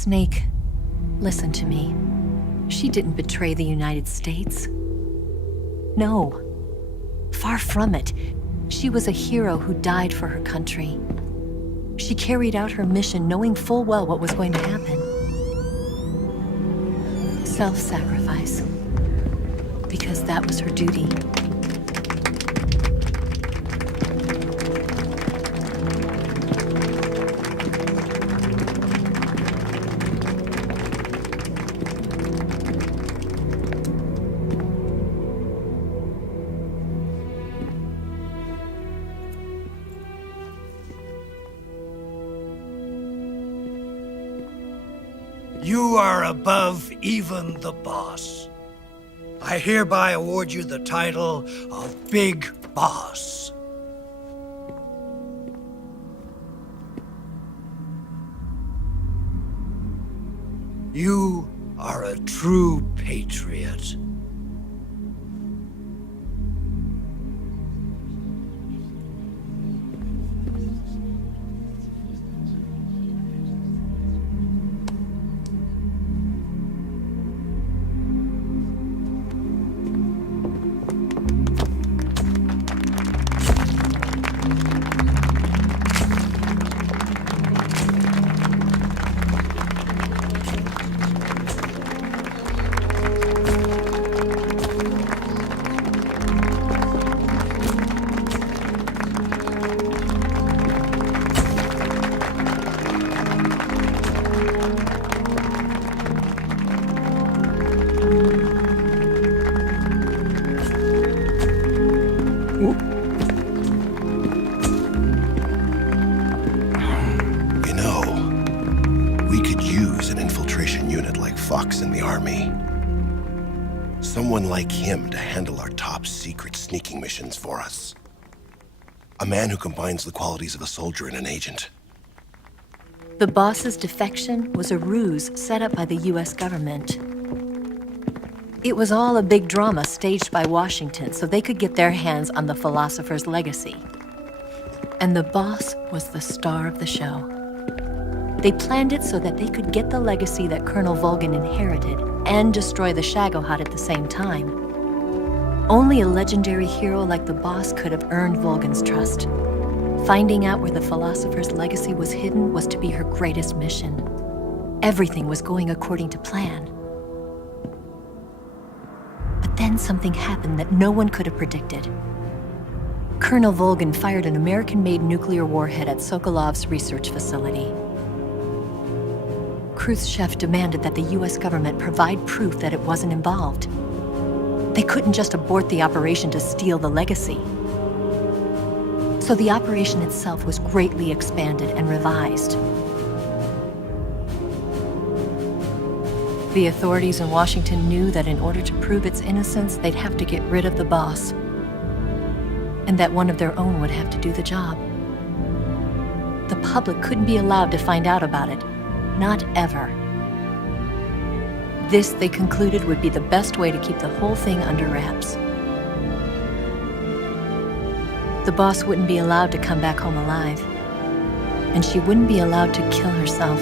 Snake, listen to me. She didn't betray the United States. No. Far from it. She was a hero who died for her country. She carried out her mission knowing full well what was going to happen. Self-sacrifice. Because that was her duty. You are above even the boss. I hereby award you the title of Big Boss. You are a true patriot. In the army. Someone like him to handle our top secret sneaking missions for us. A man who combines the qualities of a soldier and an agent. The boss's defection was a ruse set up by the US government. It was all a big drama staged by Washington so they could get their hands on the philosopher's legacy. And the boss was the star of the show. They planned it so that they could get the legacy that Colonel Volgin inherited and destroy the Ch.8 at the same time. Only a legendary hero like the boss could have earned Volgin's trust. Finding out where the philosopher's legacy was hidden was to be her greatest mission. Everything was going according to plan. But then something happened that no one could have predicted. Colonel Volgin fired an American-made nuclear warhead at Sokolov's research facility. Khrushchev demanded that the US government provide proof that it wasn't involved. They couldn't just abort the operation to steal the legacy. So the operation itself was greatly expanded and revised. The authorities in Washington knew that in order to prove its innocence, they'd have to get rid of the boss, and that one of their own would have to do the job. The public couldn't be allowed to find out about it. Not ever. This, they concluded, would be the best way to keep the whole thing under wraps. The boss wouldn't be allowed to come back home alive, and she wouldn't be allowed to kill herself.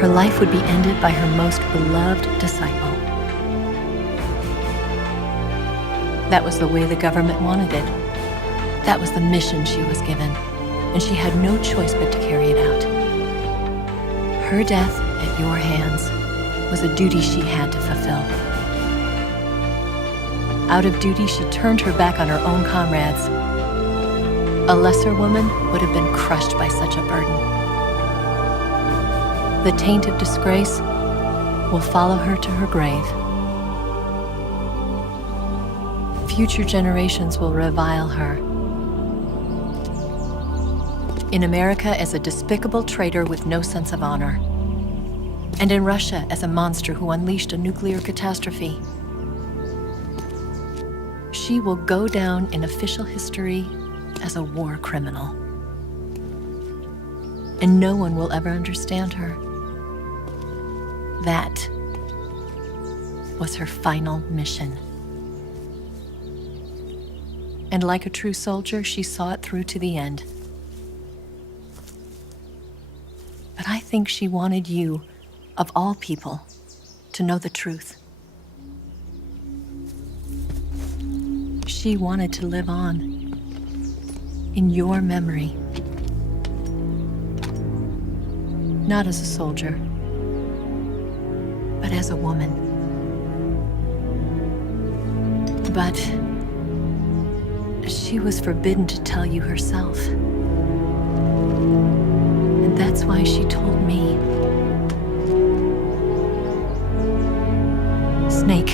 Her life would be ended by her most beloved disciple. That was the way the government wanted it. That was the mission she was given, and she had no choice but to carry it out. Her death at your hands was a duty she had to fulfill. Out of duty, she turned her back on her own comrades. A lesser woman would have been crushed by such a burden. The taint of disgrace will follow her to her grave. Future generations will revile her. In America as a despicable traitor with no sense of honor. And in Russia as a monster who unleashed a nuclear catastrophe. She will go down in official history as a war criminal. And no one will ever understand her. That was her final mission. And like a true soldier, she saw it through to the end. But I think she wanted you, of all people, to know the truth. She wanted to live on in your memory. Not as a soldier, but as a woman. But she was forbidden to tell you herself. And that's why she told me. Snake,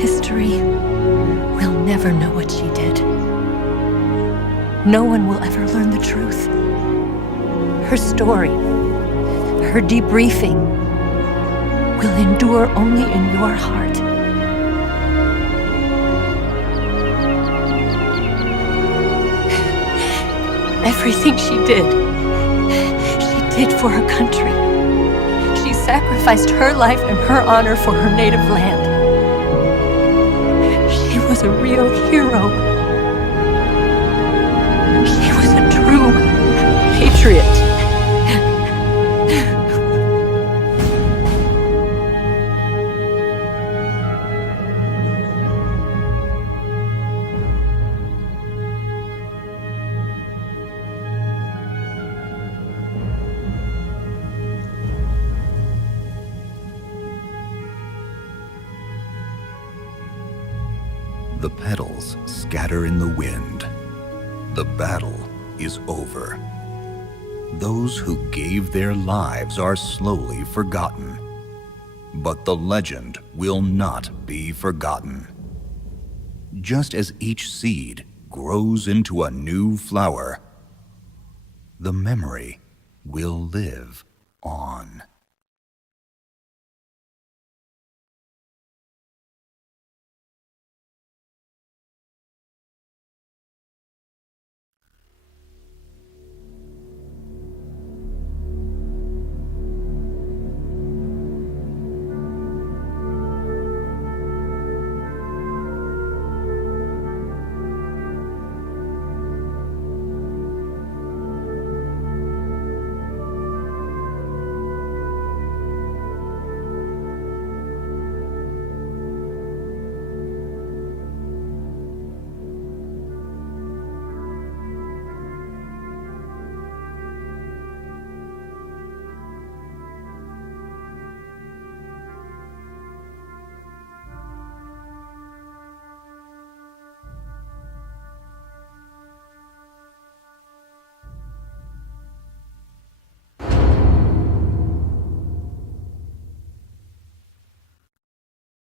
history will never know what she did. No one will ever learn the truth. Her story, her debriefing, will endure only in your heart. Everything she did for her country. She sacrificed her life and her honor for her native land. She was a real hero. She was a true patriot. The petals scatter in the wind. The battle is over. Those who gave their lives are slowly forgotten. But the legend will not be forgotten. Just as each seed grows into a new flower, the memory will live on.